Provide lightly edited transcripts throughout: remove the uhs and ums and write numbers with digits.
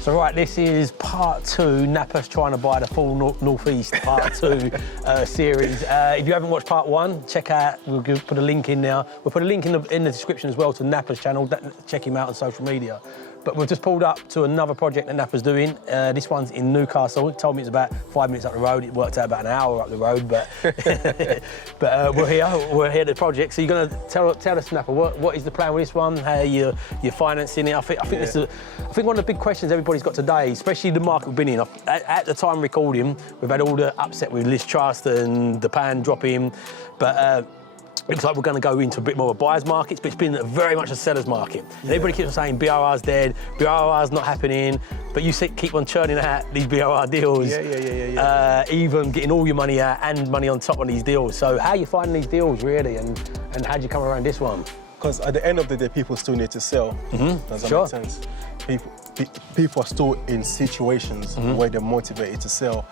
So right, this is part 2, Napa's trying to buy the full Northeast part 2 series. If you haven't watched part 1, check out, we'll put a link in there. We'll put a link in the description as well to Napa's channel, check him out on social media. But we've just pulled up to another project that Napa's doing. This one's in Newcastle. He told me it's about 5 minutes up the road. It worked out about an hour up the road, but we're here at the project. So you're gonna tell us, Napa, what is the plan with this one? How you're financing it? I think this is one of the big questions everybody's got today, especially the market we've been in. At the time recording, we've had all the upset with Liz Truss and the pan dropping, but looks like we're going to go into a bit more of a buyer's market, but it's been very much a seller's market. And everybody keeps on saying BRR's dead, BRR's not happening, but you keep on churning out these BRR deals, even getting all your money out and money on top of these deals. So how are you finding these deals, really, and how do you come around this one? Because at the end of the day, people still need to sell. Does that make sense? People are still in situations where they're motivated to sell.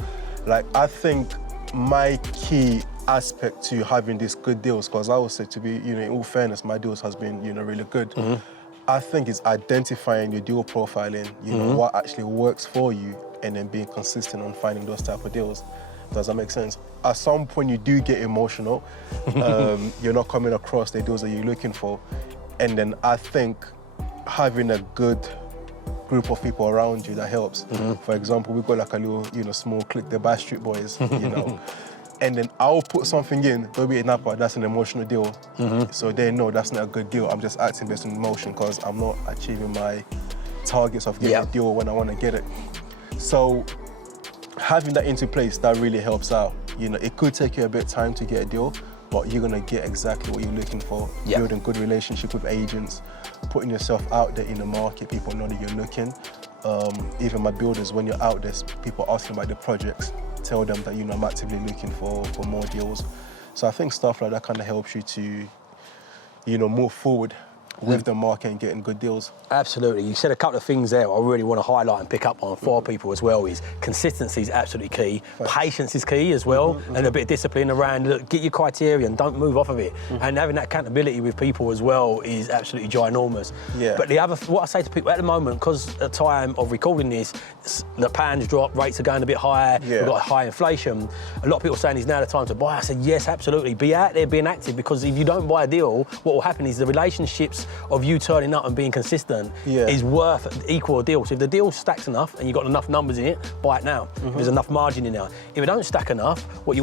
Like, I think my key aspect to having these good deals, because I would say, to be, in all fairness, my deals has been, really good. I think it's identifying your deal profiling, what actually works for you, and then being consistent on finding those type of deals. Does that make sense? At some point, you do get emotional. You're not coming across the deals that you're looking for. And then I think having a good group of people around you, that helps. For example, we've got like a little, small clique, the Buy Street Boys, And then I'll put something in, they'll be Napa, that's an emotional deal. So they know that's not a good deal. I'm just acting based on emotion because I'm not achieving my targets of getting a deal when I want to get it. So having that into place, that really helps out. It could take you a bit of time to get a deal, but you're gonna get exactly what you're looking for. Building good relationship with agents, putting yourself out there in the market, people know that you're looking. Even my builders, when you're out there, people asking about the projects, tell them that, I'm actively looking for more deals. So I think stuff like that kind of helps you to, move forward with the market and getting good deals. Absolutely. You said a couple of things there I really want to highlight and pick up on for people as well. Is consistency is absolutely key. Patience is key as well, and a bit of discipline around, look, get your criteria and don't move off of it. And having that accountability with people as well is absolutely ginormous. But what I say to people at the moment, because at the time of recording this, the pan's dropped, rates are going a bit higher, we've got high inflation. A lot of people are saying is now the time to buy. I said, yes, absolutely. Be out there being active, because if you don't buy a deal, what will happen is the relationships of you turning up and being consistent is worth equal a deal. So if the deal stacks enough and you've got enough numbers in it, buy it now. If there's enough margin in there. If it don't stack enough, what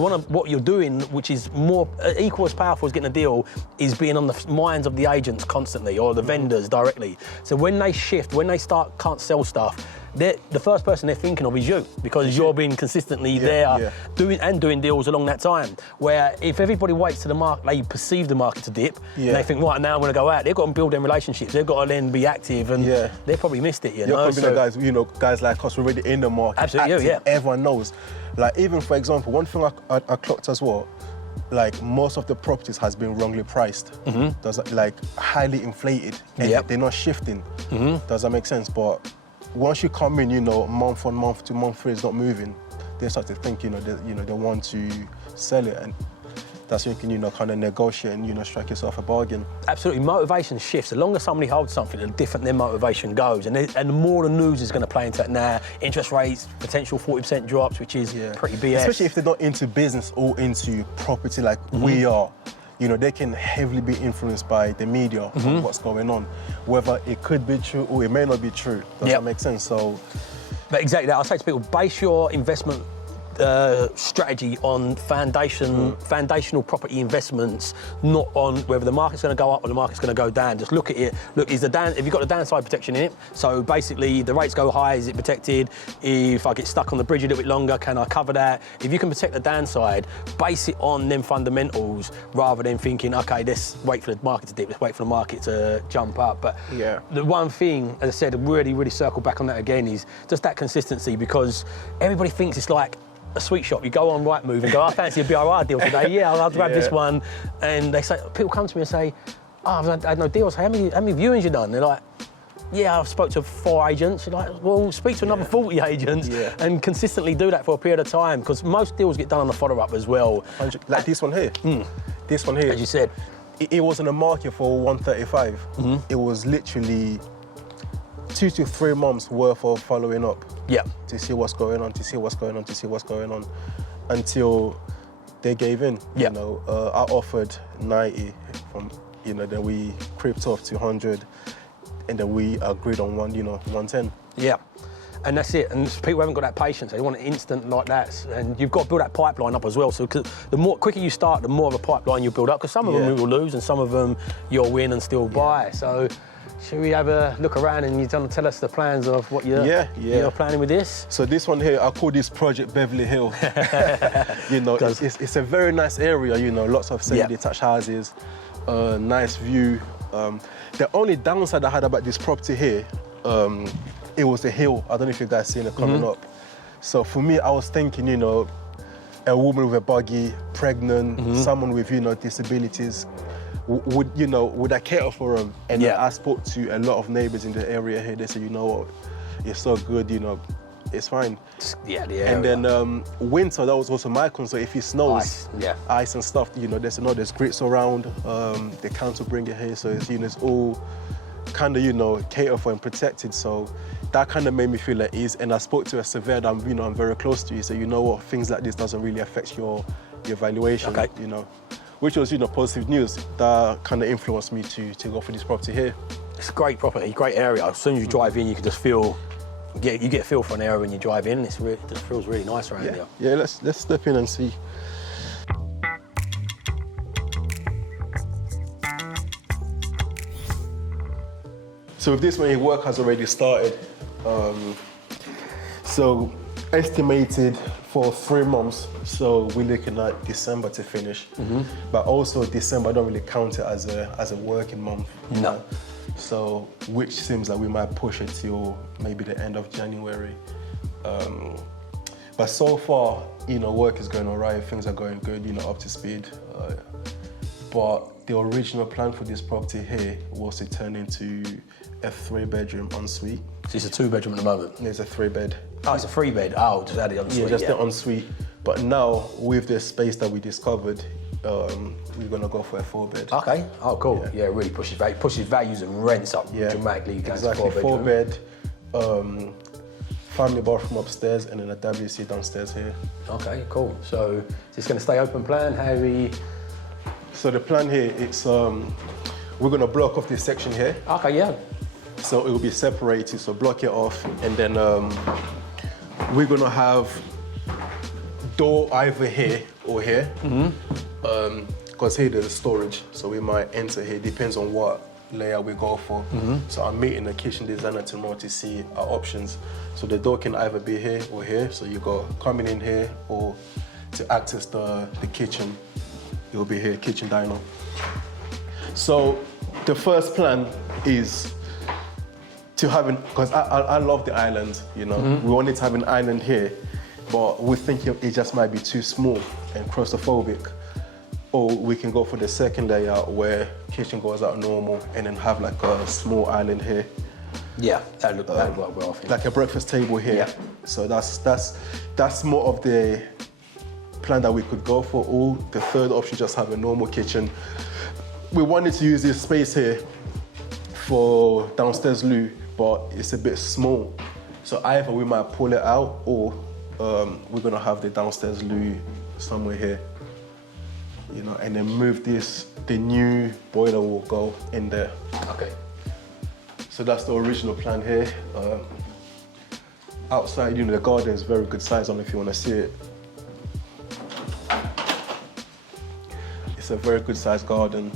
you're doing, which is more equal as powerful as getting a deal, is being on the minds of the agents constantly, or the vendors directly. So when they shift, when they can't sell stuff, the first person they're thinking of is you, because you're being consistently there doing deals along that time. Where if everybody waits to the market, they perceive the market to dip, and they think, right, now I'm going to go out. They've got to build them relationships. They've got to then be active, and they probably missed it. You know, so, guys, guys like us, we're already in the market. Absolutely, active, everyone knows. Like, even for example, one thing I clocked as well. Like, most of the properties has been wrongly priced. Does like highly inflated, and they're not shifting. Does that make sense? But once you come in, month on month to month 3 is not moving, they start to think, they want to sell it, and that's when you can, kind of negotiate and, strike yourself a bargain. Absolutely, motivation shifts. The longer somebody holds something, the different their motivation goes, and the more the news is going to play into it now. Interest rates, potential 40% drops, which is pretty BS. Especially if they're not into business or into property like we are. They can heavily be influenced by the media on what's going on, whether it could be true or it may not be true. Does that make sense? So, but exactly that. I say to people, base your investment strategy on foundational property investments, not on whether the market's going to go up or the market's going to go down. Just look at it. Look, have you got the downside protection in it? So basically, the rates go high, is it protected? If I get stuck on the bridge a little bit longer, can I cover that? If you can protect the downside, base it on them fundamentals rather than thinking, okay, let's wait for the market to dip, let's wait for the market to jump up. But the one thing, as I said, really circle back on that again, is just that consistency, because everybody thinks it's like a sweet shop. You go on Rightmove and go, I fancy a BRR deal today. I'll grab this one. And they say, people come to me and say, I've had no deals. How many viewings you done? They're like, I've spoke to 4 agents. You're like, well, speak to another 40 agents and consistently do that for a period of time, because most deals get done on the follow-up as well. Like this one here. This one here. As you said. It was in the market for 135. It was literally 2 to 3 months worth of following up. Yeah. To see what's going on, until they gave in. Yeah. You know, I offered 90 from, you know, then we crept off to 100, and then we agreed on 110. Yeah. And that's it. And people haven't got that patience. They want it instant like that. And you've got to build that pipeline up as well. So the more quicker you start, the more of a pipeline you build up. Because some of them you will lose, and some of them you'll win and still buy. So should we have a look around and you tell us the plans of what you're planning with this? So this one here, I call this Project Beverly Hill. You know, it's a very nice area. You know, lots of semi-detached houses, nice view. The only downside I had about this property here, it was a hill. I don't know if you guys seen it coming up. So for me, I was thinking, you know, a woman with a buggy, pregnant, someone with, you know, disabilities, would I cater for them? And I spoke to a lot of neighbors in the area here. They said, you know what, it's so good, you know, it's fine. Yeah, the area. And then winter, that was also my concern. If it snows, ice and stuff, you know, there's grits around. The council bring it here, so it's, you know, it's all kind of, you know, catered for and protected. So that kind of made me feel at ease. And I spoke to a surveyor that I'm very close to. He said, you know what, things like this doesn't really affect your valuation, you know, which was, you know, positive news. That kind of influenced me to go for this property here. It's a great property, great area. As soon as you drive in, you can just feel, you get a feel for an area when you drive in, and it just feels really nice around here. Yeah, let's step in and see. So with this one, work has already started. So estimated for 3 months. So we're looking at December to finish. But also December, I don't really count it as a working month. No. So which seems like we might push it till maybe the end of January. But so far, you know, work is going all right. Things are going good, you know, up to speed. But the original plan for this property here was to turn into a 3-bedroom ensuite. So it's a 2-bedroom at the moment? It's a 3-bed. Oh, it's a 3-bed. Oh, just add the ensuite. Yeah, just the ensuite. But now, with the space that we discovered, we're going to go for a 4-bed. Okay. Oh, cool. Yeah, it really pushes values and rents up dramatically. Exactly. 4-bed, family bathroom upstairs, and then a WC downstairs here. Okay, cool. So is this going to stay open plan? Harvey? So the plan here, it's we're going to block off this section here. Okay, yeah. So it will be separated, so block it off, and then we're going to have door either here or here. Because here there's storage, so we might enter here, depends on what layout we go for. So I'm meeting the kitchen designer tomorrow to see our options. So the door can either be here or here, so you go coming in here, or to access the kitchen, you'll be here, kitchen diner. So the first plan is to have because I love the island, you know. We wanted to have an island here, but we're thinking it just might be too small and claustrophobic. Or we can go for the second layout where kitchen goes out normal and then have like a small island here. Yeah, that'd work well, I think. Like a breakfast table here. Yeah. So that's more of the plan that we could go for. Or the third option, just have a normal kitchen. We wanted to use this space here for downstairs loo, but it's a bit small. So either we might pull it out, or we're gonna have the downstairs loo somewhere here, you know, and then move this. The new boiler will go in there. Okay. So that's the original plan here. Outside, you know, the garden is very good size. I don't know if you want to see it. It's a very good sized garden.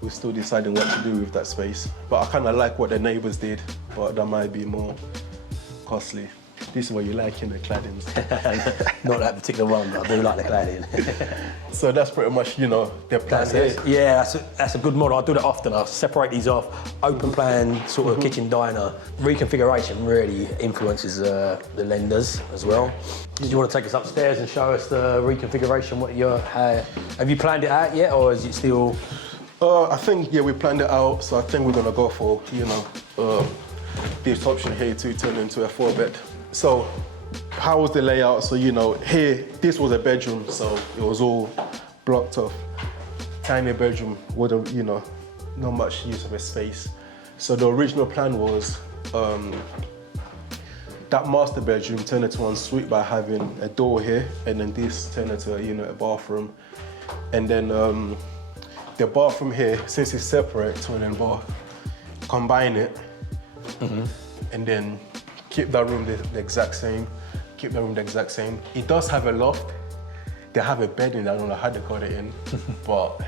We're still deciding what to do with that space. But I kind of like what the neighbors did, but that might be more costly. This is what you like in the claddings. Not that particular one, but I do like the cladding. So that's pretty much, you know, the plan here. Yeah, that's a good model. I do that often. I separate these off. Open plan, sort of kitchen diner. Reconfiguration really influences the lenders as well. Did you want to take us upstairs and show us the reconfiguration? Have you planned it out yet, or is it still? I think, yeah, we planned it out. So I think we're gonna go for, you know, this option here to turn into a 4-bed. So how was the layout? So, you know, here, this was a bedroom, so it was all blocked off. Tiny bedroom, wouldn't, you know, not much use of a space. So the original plan was that master bedroom turned into one suite by having a door here, and then this turned into a bathroom, and then the bathroom here, since it's separate, toilet and bath, combine it, and then keep that room the exact same. Keep the room the exact same. It does have a loft. They have a bed in there. I don't know how they got it in, but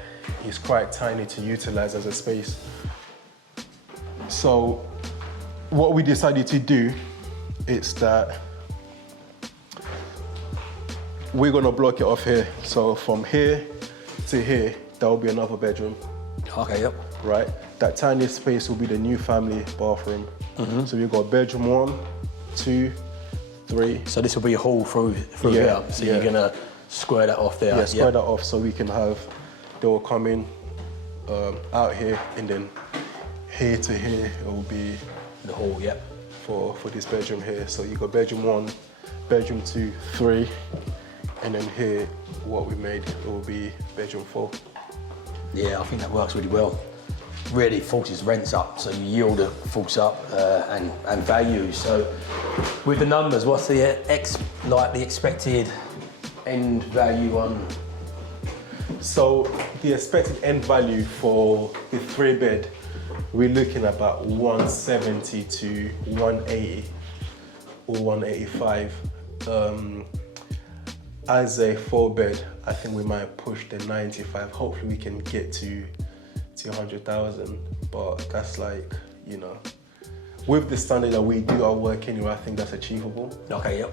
it's quite tiny to utilize as a space. So what we decided to do is that we're gonna block it off here. So from here to here, that will be another bedroom. Okay, yep. Right? That tiny space will be the new family bathroom. So we've got bedroom 1, 2, 3. So this will be a hall through here. So you're gonna square that off there. Yeah, square that off so we can have, they will come in out here, and then here to here, it will be the hall, for this bedroom here. So you got bedroom 1, bedroom 2, 3, and then here, what we made, it will be bedroom 4. Yeah, I think that works really well. Really forces rents up, so your yield forces up and value. So with the numbers, what's the expected end value on? So the expected end value for the 3-bed, we're looking at about 170 to 180 or 185. As a 4-bed, I think we might push the 95. Hopefully we can get to 100,000, but that's like, with the standard that we do our work anyway, I think that's achievable. Okay, yep.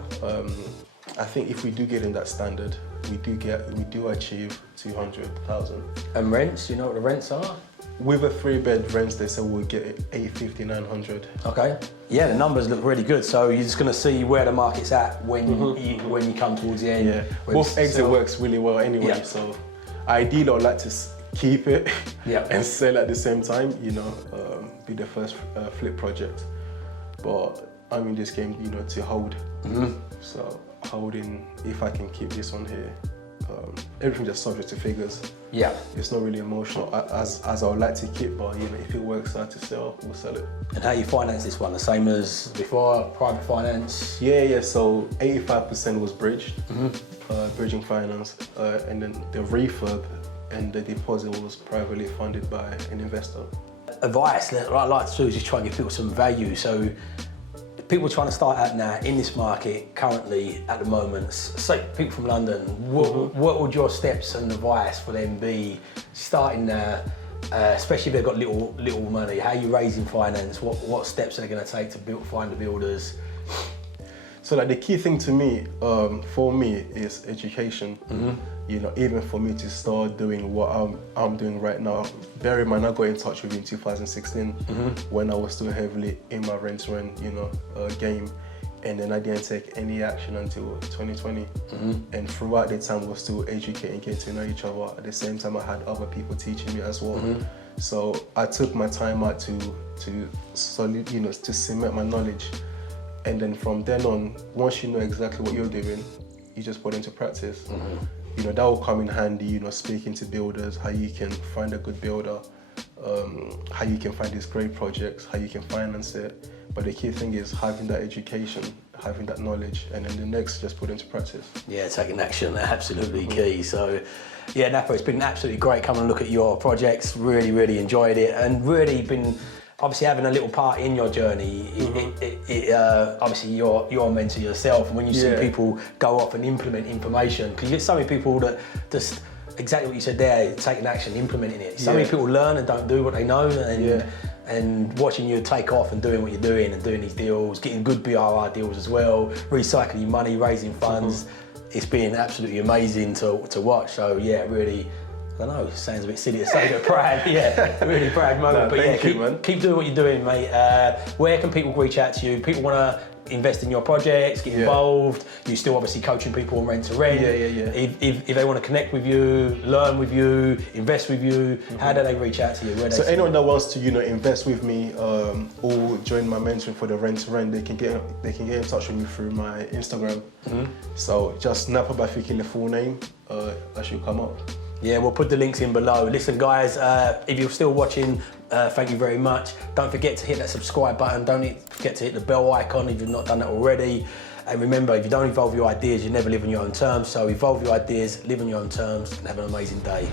I think if we do get in that standard, we do achieve 200,000. And rents, you know what the rents are? With a 3-bed rents, they said we'll get 850, 900. Okay. Yeah, the numbers look really good. So you're just going to see where the market's at when you come towards the end. Yeah. Both exit works really well anyway. Yeah. So ideally, I'd like to keep it and sell at the same time. Be the first flip project. But I'm in this game, to hold. So holding, if I can keep this one here, everything just subject to figures. Yeah. It's not really emotional as I would like to keep, but if it works out to sell, we'll sell it. And how you finance this one? The same as before, private finance? Yeah. So 85% was bridged, bridging finance, and then the refurb and the deposit was privately funded by an investor. Advice that I like to do is just try and give people some value. So people trying to start out now in this market currently at the moment, say people from London, what would your steps and advice for them be starting now, especially if they've got little money? How are you raising finance? What steps are they going to take to find the builders? So like the key thing to me, for me, is education. Even for me to start doing what I'm doing right now. Bear in mind, I got in touch with you in 2016 when I was still heavily in my rent-to-rent, game, and then I didn't take any action until 2020. And throughout the time, we were still educating, getting to know each other. At the same time, I had other people teaching me as well. So I took my time out to cement my knowledge. And then from then on, once you know exactly what you're doing, you just put it into practice. That will come in handy, speaking to builders, how you can find a good builder, how you can find these great projects, how you can finance it. But the key thing is having that education, having that knowledge, and then the next, just put it into practice. Yeah, taking action, absolutely key. So, yeah, Napo, it's been absolutely great coming and look at your projects. Really, really enjoyed it, and really been obviously having a little part in your journey. Obviously you're a mentor yourself, and when you see people go off and implement information, because you get so many people that just, exactly what you said there, taking action, implementing it. So many people learn and don't do what they know, and watching you take off and doing what you're doing and doing these deals, getting good BRR deals as well, recycling your money, raising funds. It's been absolutely amazing to watch. So yeah, really, I don't know, it sounds a bit silly to say, but proud, really proud moment. But keep doing what you're doing, mate. Where can people reach out to you? People want to invest in your projects, get involved. You're still obviously coaching people on rent to rent. If they want to connect with you, learn with you, invest with you, how do they reach out to you? So anyone that wants to, invest with me or join my mentoring for the rent to rent, they can get in touch with me through my Instagram. So just Napa by Fikile, full name, that should come up. Yeah, we'll put the links in below. Listen, guys, if you're still watching, Thank you very much. Don't forget to hit that subscribe button. Don't forget to hit the bell icon if you've not done that already. And remember, if you don't evolve your ideas, you never live on your own terms. So evolve your ideas, live on your own terms, and have an amazing day.